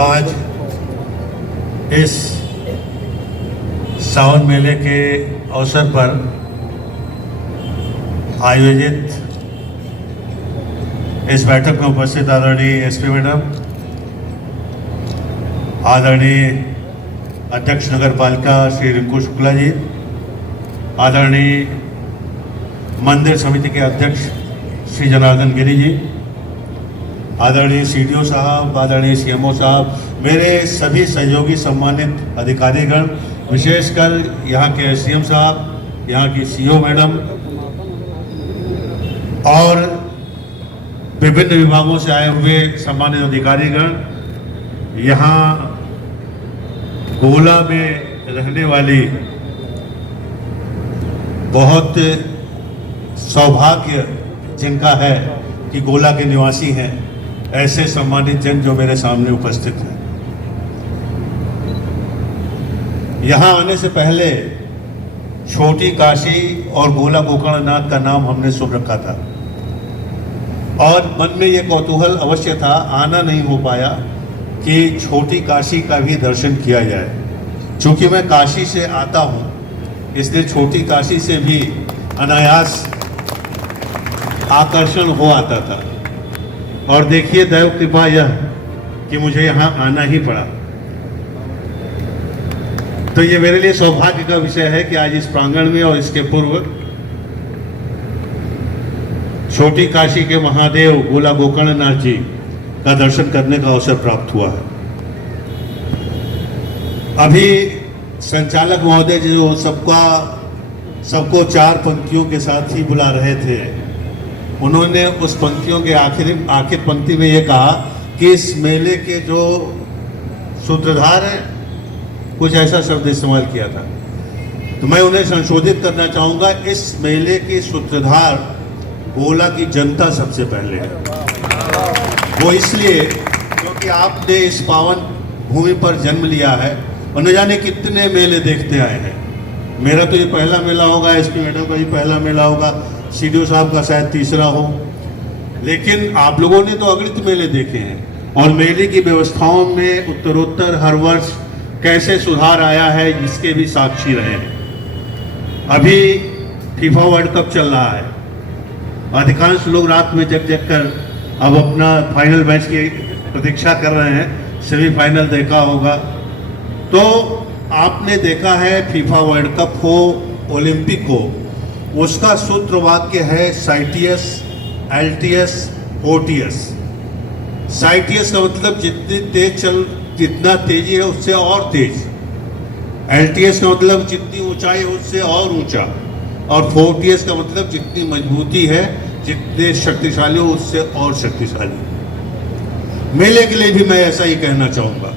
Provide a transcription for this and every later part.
आज इस सावन मेले के अवसर पर आयोजित इस बैठक में उपस्थित आदरणीय एसपी मैडम, आदरणीय अध्यक्ष नगर पालिका श्री रिंकू शुक्ला जी, आदरणीय मंदिर समिति के अध्यक्ष श्री जनार्दन गिरी जी, आदरणीय सीडीओ साहब, आदरणीय सीएमओ साहब, मेरे सभी सहयोगी सम्मानित अधिकारीगण, विशेषकर यहाँ के एसडीएम साहब, यहाँ की सीओ मैडम और विभिन्न विभागों से आए हुए सम्मानित अधिकारीगण, यहाँ गोला में रहने वाली बहुत सौभाग्य जिनका है कि गोला के निवासी हैं, ऐसे सम्मानित जन जो मेरे सामने उपस्थित हैं। यहाँ आने से पहले छोटी काशी और गोला गोकर्णनाथ का नाम हमने सुन रखा था और मन में ये कौतूहल अवश्य था, आना नहीं हो पाया कि छोटी काशी का भी दर्शन किया जाए। चूँकि मैं काशी से आता हूँ, इसलिए छोटी काशी से भी अनायास आकर्षण हो आता था। और देखिए दैव कृपा यह कि मुझे यहाँ आना ही पड़ा। तो ये मेरे लिए सौभाग्य का विषय है कि आज इस प्रांगण में और इसके पूर्व छोटी काशी के महादेव गोला गोकर्णनाथ जी का दर्शन करने का अवसर प्राप्त हुआ है। अभी संचालक महोदय जो सबको 4 पंक्तियों के साथ ही बुला रहे थे, उन्होंने उस पंक्तियों के आखिर पंक्ति में ये कहा कि इस मेले के जो सूत्रधार हैं, कुछ ऐसा शब्द इस्तेमाल किया था। तो मैं उन्हें संशोधित करना चाहूँगा, इस मेले के सूत्रधार गोला की जनता सबसे पहले है। वो इसलिए क्योंकि आपने इस पावन भूमि पर जन्म लिया है और न जाने कितने मेले देखते आए हैं। मेरा तो ये पहला मेला होगा, एसपी मैडम का भी पहला मेला होगा, सीडीओ साहब का शायद तीसरा हो, लेकिन आप लोगों ने तो अगणित मेले देखे हैं और मेले की व्यवस्थाओं में उत्तरोत्तर हर वर्ष कैसे सुधार आया है इसके भी साक्षी रहे हैं। अभी फीफा वर्ल्ड कप चल रहा है, अधिकांश लोग रात में जग कर अब अपना फाइनल मैच की प्रतीक्षा कर रहे हैं। सेमीफाइनल देखा होगा, तो आपने देखा है फीफा वर्ल्ड कप हो, ओलंपिक हो, उसका सूत्र वाक्य है साइटियस, एल्टियस, ओटियस। साइटियस का मतलब जितना तेजी है उससे और तेज। एल्टियस का मतलब जितनी ऊंचाई है उससे और ऊंचा। और फोर्टियस का मतलब जितनी मजबूती है, जितने शक्तिशाली हो उससे और शक्तिशाली। मेले के लिए भी मैं ऐसा ही कहना चाहूँगा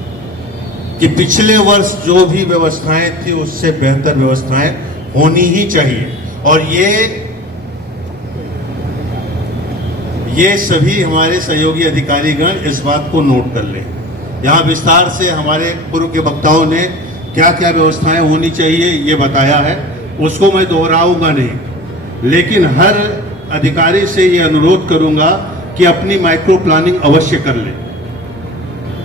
कि पिछले वर्ष जो भी व्यवस्थाएं थी उससे बेहतर व्यवस्थाएं होनी ही चाहिए। और ये सभी हमारे सहयोगी अधिकारीगण इस बात को नोट कर लें। यहाँ विस्तार से हमारे पूर्व के वक्ताओं ने क्या क्या व्यवस्थाएं होनी चाहिए ये बताया है, उसको मैं दोहराऊंगा नहीं, लेकिन हर अधिकारी से ये अनुरोध करूंगा कि अपनी माइक्रो प्लानिंग अवश्य कर लें।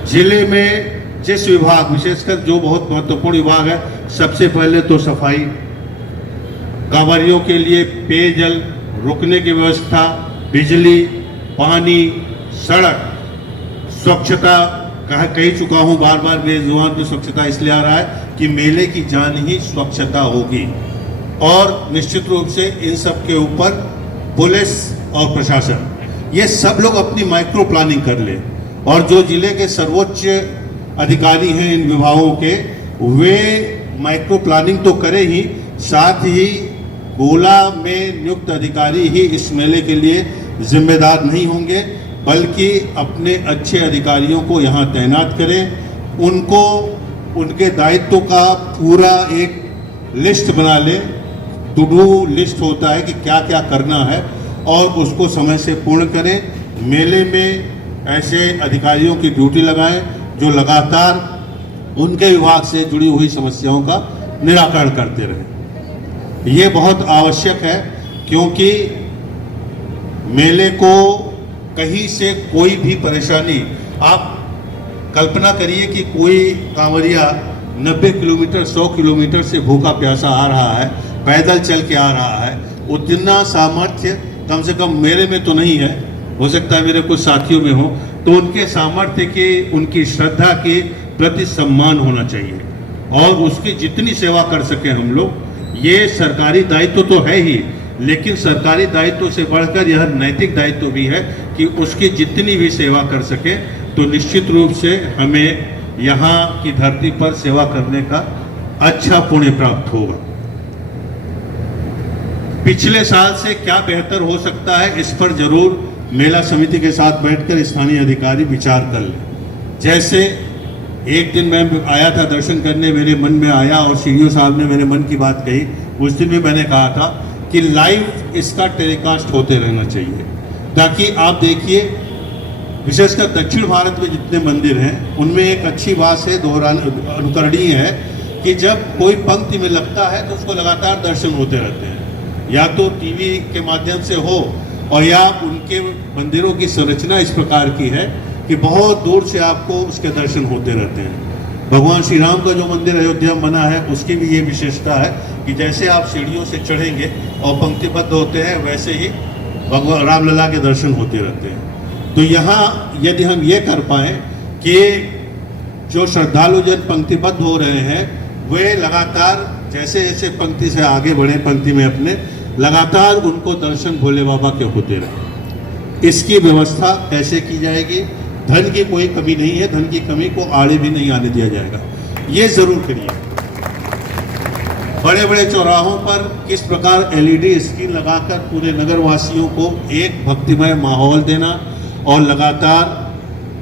जिले में जिस विभाग, विशेषकर जो बहुत महत्वपूर्ण विभाग है, सबसे पहले तो सफाई, कांवरियों के लिए पेयजल, रुकने की व्यवस्था, बिजली, पानी, सड़क, स्वच्छता, कह चुका हूँ बार बार, मेरी जुबान पे स्वच्छता इसलिए आ रहा है कि मेले की जान ही स्वच्छता होगी। और निश्चित रूप से इन सब के ऊपर पुलिस और प्रशासन, ये सब लोग अपनी माइक्रो प्लानिंग कर ले। और जो जिले के सर्वोच्च अधिकारी हैं इन विभागों के, वे माइक्रो प्लानिंग तो करें ही, साथ ही गोला में नियुक्त अधिकारी ही इस मेले के लिए जिम्मेदार नहीं होंगे, बल्कि अपने अच्छे अधिकारियों को यहाँ तैनात करें, उनको उनके दायित्व का पूरा एक लिस्ट बना ले। टू डू लिस्ट होता है कि क्या क्या करना है और उसको समय से पूर्ण करें। मेले में ऐसे अधिकारियों की ड्यूटी लगाएं जो लगातार उनके विभाग से जुड़ी हुई समस्याओं का निराकरण करते रहें। ये बहुत आवश्यक है, क्योंकि मेले को कहीं से कोई भी परेशानी, आप कल्पना करिए कि कोई कांवरिया 90 किलोमीटर 100 किलोमीटर से भूखा प्यासा आ रहा है, पैदल चल के आ रहा है, उतना सामर्थ्य कम से कम मेरे में तो नहीं है, हो सकता है मेरे कुछ साथियों में हो, तो उनके सामर्थ्य के, उनकी श्रद्धा के प्रति सम्मान होना चाहिए और उसकी जितनी सेवा कर सके हम लोग। ये सरकारी दायित्व तो है ही, लेकिन सरकारी दायित्व से बढ़कर यह नैतिक दायित्व भी है कि उसकी जितनी भी सेवा कर सके, तो निश्चित रूप से हमें यहाँ की धरती पर सेवा करने का अच्छा पुण्य प्राप्त होगा। पिछले साल से क्या बेहतर हो सकता है, इस पर जरूर मेला समिति के साथ बैठकर स्थानीय अधिकारी विचार कर लें। जैसे एक दिन मैं आया था दर्शन करने, मेरे मन में आया और सीईओ साहब ने मेरे मन की बात कही, उस दिन भी मैंने कहा था कि लाइव इसका टेलीकास्ट होते रहना चाहिए, ताकि आप देखिए विशेषकर दक्षिण भारत में जितने मंदिर हैं उनमें एक अच्छी बात है, अनुकरणीय है कि जब कोई पंक्ति में लगता है तो उसको लगातार दर्शन होते रहते हैं, या तो टीवी के माध्यम से हो और या उनके मंदिरों की संरचना इस प्रकार की है कि बहुत दूर से आपको उसके दर्शन होते रहते हैं। भगवान श्री राम का जो मंदिर अयोध्या में बना है उसकी भी ये विशेषता है कि जैसे आप सीढ़ियों से चढ़ेंगे और पंक्तिबद्ध होते हैं, वैसे ही भगवान रामलला के दर्शन होते रहते हैं। तो यहाँ यदि हम ये कर पाएँ कि जो श्रद्धालु जन पंक्तिबद्ध हो रहे हैं वे लगातार जैसे जैसे पंक्ति से आगे बढ़े, पंक्ति में अपने लगातार उनको दर्शन भोले बाबा के होते रहे। इसकी व्यवस्था कैसे की जाएगी? धन की कोई कमी नहीं है, धन की कमी को आड़े भी नहीं आने दिया जाएगा, ये जरूर करिए। बड़े बड़े चौराहों पर किस प्रकार एलईडी स्क्रीन लगाकर पूरे नगर वासियों को एक भक्तिमय माहौल देना और लगातार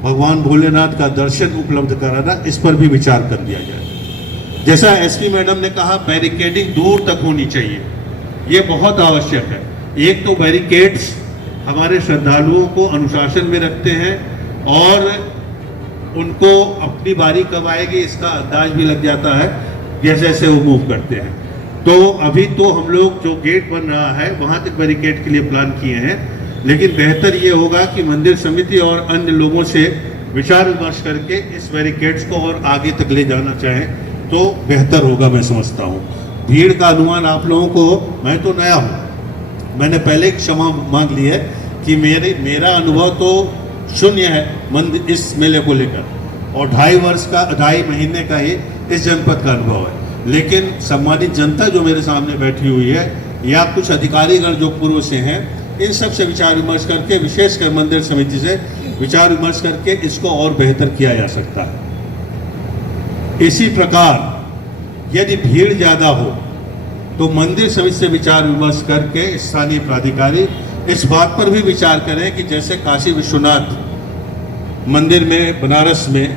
भगवान भोलेनाथ का दर्शन उपलब्ध कराना, इस पर भी विचार कर दिया जाए। जैसा एसपी मैडम ने कहा, बैरिकेडिंग दूर तक होनी चाहिए, ये बहुत आवश्यक है। एक तो बैरिकेड्स हमारे श्रद्धालुओं को अनुशासन में रखते हैं और उनको अपनी बारी कब आएगी इसका अंदाज भी लग जाता है जैसे जैसे वो मूव करते हैं। तो अभी तो हम लोग जो गेट बन रहा है वहाँ तक बैरिकेड के लिए प्लान किए हैं, लेकिन बेहतर ये होगा कि मंदिर समिति और अन्य लोगों से विचार विमर्श करके इस बैरिकेड्स को और आगे तक ले जाना चाहें तो बेहतर होगा, मैं समझता हूँ। भीड़ का अनुमान आप लोगों को, मैं तो नया हूँ, मैंने पहले क्षमा मांग ली है कि मेरा अनुभव तो शून्य है मंदिर इस मेले को लेकर, और 2.5 महीने का ही इस जनपद का अनुभव है। लेकिन सम्मानित जनता जो मेरे सामने बैठी हुई है या कुछ अधिकारीगण जो पूर्व से हैं, इन सब से विचार विमर्श करके, विशेषकर मंदिर समिति से विचार विमर्श करके इसको और बेहतर किया जा सकता है। इसी प्रकार यदि भीड़ ज़्यादा हो तो मंदिर समिति से विचार विमर्श करके स्थानीय प्राधिकारी इस बात पर भी विचार करें कि जैसे काशी विश्वनाथ मंदिर में बनारस में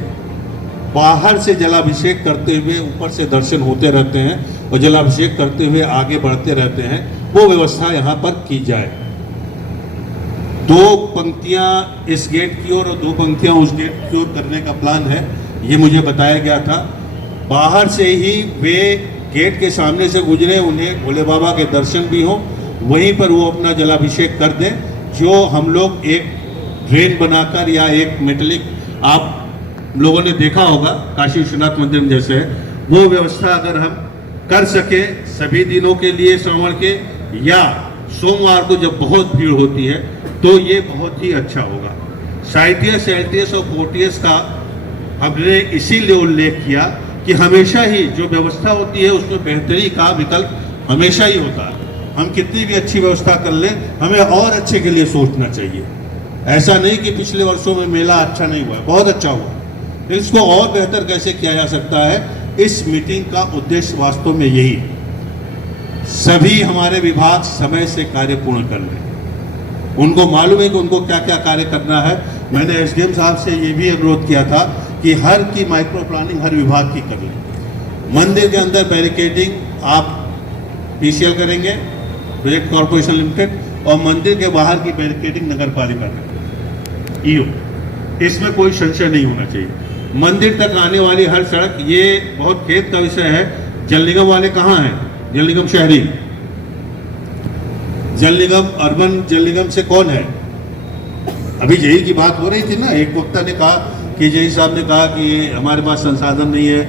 बाहर से जलाभिषेक करते हुए ऊपर से दर्शन होते रहते हैं और जलाभिषेक करते हुए आगे बढ़ते रहते हैं, वो व्यवस्था यहाँ पर की जाए। 2 पंक्तियाँ इस गेट की ओर और 2 पंक्तियाँ उस गेट की ओर करने का प्लान है, ये मुझे बताया गया था। बाहर से ही वे गेट के सामने से गुजरे, उन्हें भोले बाबा के दर्शन भी हों, वहीं पर वो अपना जलाभिषेक कर दें। जो हम लोग एक ड्रेन बनाकर या एक मेटलिक, आप लोगों ने देखा होगा काशी विश्वनाथ मंदिर में जैसे है, वो व्यवस्था अगर हम कर सके सभी दिनों के लिए श्रावण के, या सोमवार को जब बहुत भीड़ होती है तो ये बहुत ही अच्छा होगा। साइटियस, एलटीएस और फोर्टियस का हमने इसीलिए उल्लेख किया कि हमेशा ही जो व्यवस्था होती है उसमें बेहतरी का विकल्प हमेशा ही होता है। हम कितनी भी अच्छी व्यवस्था कर लें, हमें और अच्छे के लिए सोचना चाहिए। ऐसा नहीं कि पिछले वर्षों में मेला अच्छा नहीं हुआ, बहुत अच्छा हुआ, इसको और बेहतर कैसे किया जा सकता है, इस मीटिंग का उद्देश्य वास्तव में यही है। सभी हमारे विभाग समय से कार्य पूर्ण कर लें, उनको मालूम है कि उनको क्या क्या कार्य करना है। मैंने एसडीएम साहब से ये भी अनुरोध किया था कि हर की माइक्रो प्लानिंग हर विभाग की कर लें। मंदिर के अंदर बैरिकेडिंग आप पीसीएल करेंगे, प्रोजेक्ट कॉर्पोरेशन लिमिटेड, और मंदिर के बाहर की बैरिकेडिंग नगर पालिका करेगी, ईओ। इसमें कोई संशय नहीं होना चाहिए। मंदिर तक आने वाली हर सड़क, ये बहुत खेद का विषय है, जल निगम वाले कहाँ हैं? जल निगम शहरी, जल निगम अर्बन, जल निगम से कौन है? अभी यही की बात हो रही थी ना, एक वक्ता ने कहा कि जय साहब ने कहा कि हमारे पास संसाधन नहीं है,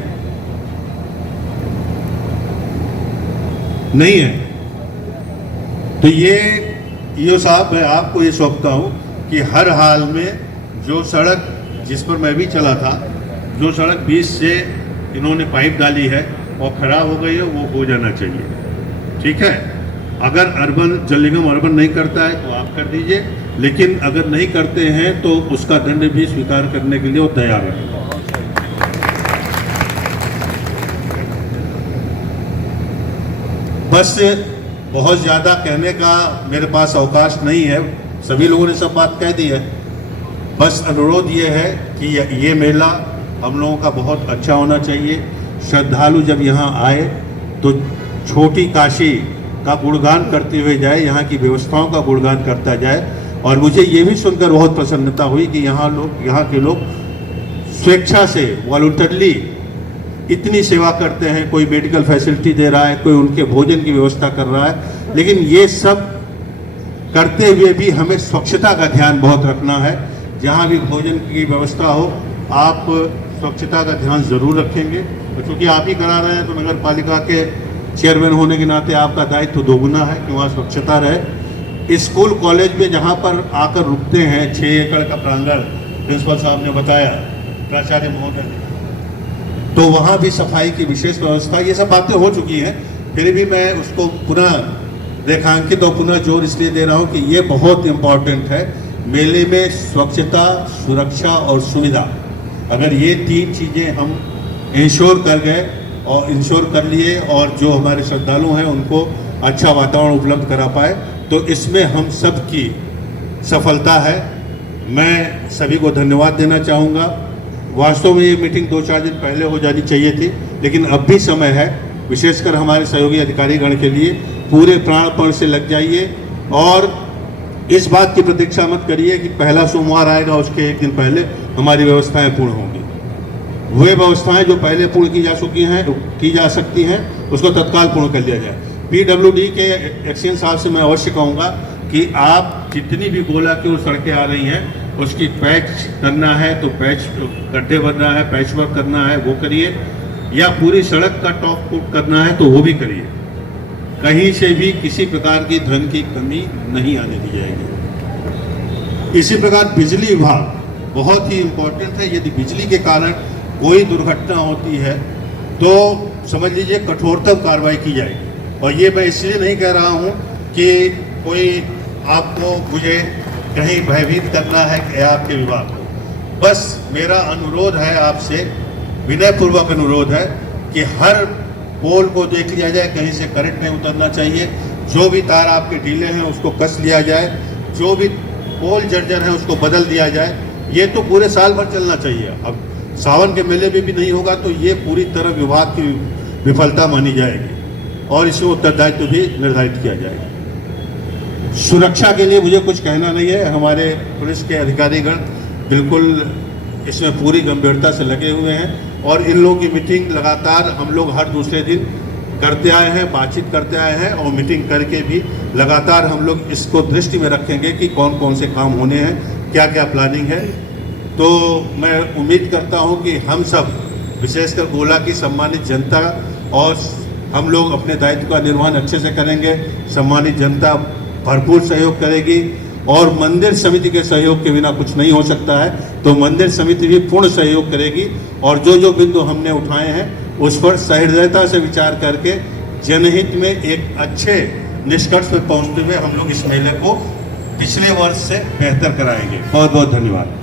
नहीं है। तो ये ईओ साहब, मैं आपको ये सौंपता हूँ कि हर हाल में जो सड़क जिस पर मैं भी चला था, जो सड़क 20 से इन्होंने पाइप डाली है और खराब हो गई है, वो हो जाना चाहिए। ठीक है, अगर अर्बन जल निगम अर्बन नहीं करता है तो आप कर दीजिए, लेकिन अगर नहीं करते हैं तो उसका दंड भी स्वीकार करने के लिए वो तैयार है। बस बहुत ज़्यादा कहने का मेरे पास अवकाश नहीं है, सभी लोगों ने सब बात कह दी है। बस अनुरोध ये है कि ये मेला हम लोगों का बहुत अच्छा होना चाहिए। श्रद्धालु जब यहाँ आए तो छोटी काशी का गुणगान करते हुए जाए, यहाँ की व्यवस्थाओं का गुणगान करता जाए। और मुझे ये भी सुनकर बहुत प्रसन्नता हुई कि यहाँ के लोग स्वेच्छा से वॉलंटरली इतनी सेवा करते हैं। कोई मेडिकल फैसिलिटी दे रहा है, कोई उनके भोजन की व्यवस्था कर रहा है। लेकिन ये सब करते हुए भी हमें स्वच्छता का ध्यान बहुत रखना है। जहाँ भी भोजन की व्यवस्था हो, आप स्वच्छता का ध्यान ज़रूर रखेंगे। और चूँकि आप ही करा रहे हैं तो नगर पालिका के चेयरमैन होने के नाते आपका दायित्व तो दोगुना है कि वहाँ स्वच्छता रहे। स्कूल कॉलेज में जहाँ पर आकर रुकते हैं, 6 एकड़ का प्रांगण प्रिंसिपल साहब ने बताया, प्राचार्य महोदय ने, तो वहाँ भी सफाई की विशेष व्यवस्था, ये सब बातें हो चुकी हैं। फिर भी मैं उसको पुनः रेखांकित और पुनः जोर इसलिए दे रहा हूँ कि ये बहुत इम्पॉर्टेंट है। मेले में स्वच्छता, सुरक्षा और सुविधा, अगर ये 3 चीज़ें हम इंश्योर कर गए और इंश्योर कर लिए और जो हमारे श्रद्धालु हैं उनको अच्छा वातावरण उपलब्ध करा पाए, तो इसमें हम सब की सफलता है। मैं सभी को धन्यवाद देना चाहूँगा। वास्तव में ये मीटिंग 2-4 दिन पहले हो जानी चाहिए थी, लेकिन अब भी समय है। विशेषकर हमारे सहयोगी अधिकारीगण के लिए पूरे प्राणपण से लग जाइए और इस बात की प्रतीक्षा मत करिए कि पहला सोमवार आएगा उसके 1 दिन पहले हमारी व्यवस्थाएं पूर्ण होंगी। वे व्यवस्थाएं जो पहले पूर्ण की जा चुकी हैं, की जा सकती हैं, उसको तत्काल पूर्ण कर लिया जाए। PWD के एक्सीएन साहब से मैं अवश्य कहूँगा कि आप जितनी भी गोला की ओर सड़कें आ रही हैं उसकी पैच करना है तो पैच, गड्ढे बनना है, पैच वर्क करना है वो करिए, या पूरी सड़क का टॉप कोट करना है तो वो भी करिए। कहीं से भी किसी प्रकार की धन की कमी नहीं आने दी जाएगी। इसी प्रकार बिजली विभाग बहुत ही इम्पोर्टेंट है। यदि बिजली के कारण कोई दुर्घटना होती है तो समझ लीजिए कठोरतम कार्रवाई की जाएगी। और ये मैं इसलिए नहीं कह रहा हूँ कि कोई आपको मुझे कहीं भयभीत करना है कि आपके विभाग को। बस मेरा अनुरोध है आपसे, विनयपूर्वक अनुरोध है कि हर पोल को देख लिया जाए, कहीं से करंट नहीं उतरना चाहिए। जो भी तार आपके ढीले हैं उसको कस लिया जाए, जो भी पोल जर्जर है उसको बदल दिया जाए। ये तो पूरे साल भर चलना चाहिए। अब सावन के मेले में भी नहीं होगा तो ये पूरी तरह विभाग की विफलता मानी जाएगी और इसमें उत्तरदायित्व भी निर्धारित किया जाएगा। सुरक्षा के लिए मुझे कुछ कहना नहीं है। हमारे पुलिस के अधिकारीगण बिल्कुल इसमें पूरी गंभीरता से लगे हुए हैं और इन लोगों की मीटिंग लगातार हम लोग हर दूसरे दिन करते आए हैं, बातचीत करते आए हैं और मीटिंग करके भी लगातार हम लोग इसको दृष्टि में रखेंगे कि कौन कौन से काम होने हैं, क्या क्या प्लानिंग है। तो मैं उम्मीद करता हूं कि हम सब, विशेषकर गोला की सम्मानित जनता, और हम लोग अपने दायित्व का निर्वहन अच्छे से करेंगे। सम्मानित जनता भरपूर सहयोग करेगी और मंदिर समिति के सहयोग के बिना कुछ नहीं हो सकता है, तो मंदिर समिति भी पूर्ण सहयोग करेगी और जो जो बिंदु हमने उठाए हैं उस पर सहृदयता से विचार करके जनहित में एक अच्छे निष्कर्ष पर पहुंचते हुए हम लोग इस मेले को पिछले वर्ष से बेहतर कराएंगे। बहुत बहुत धन्यवाद।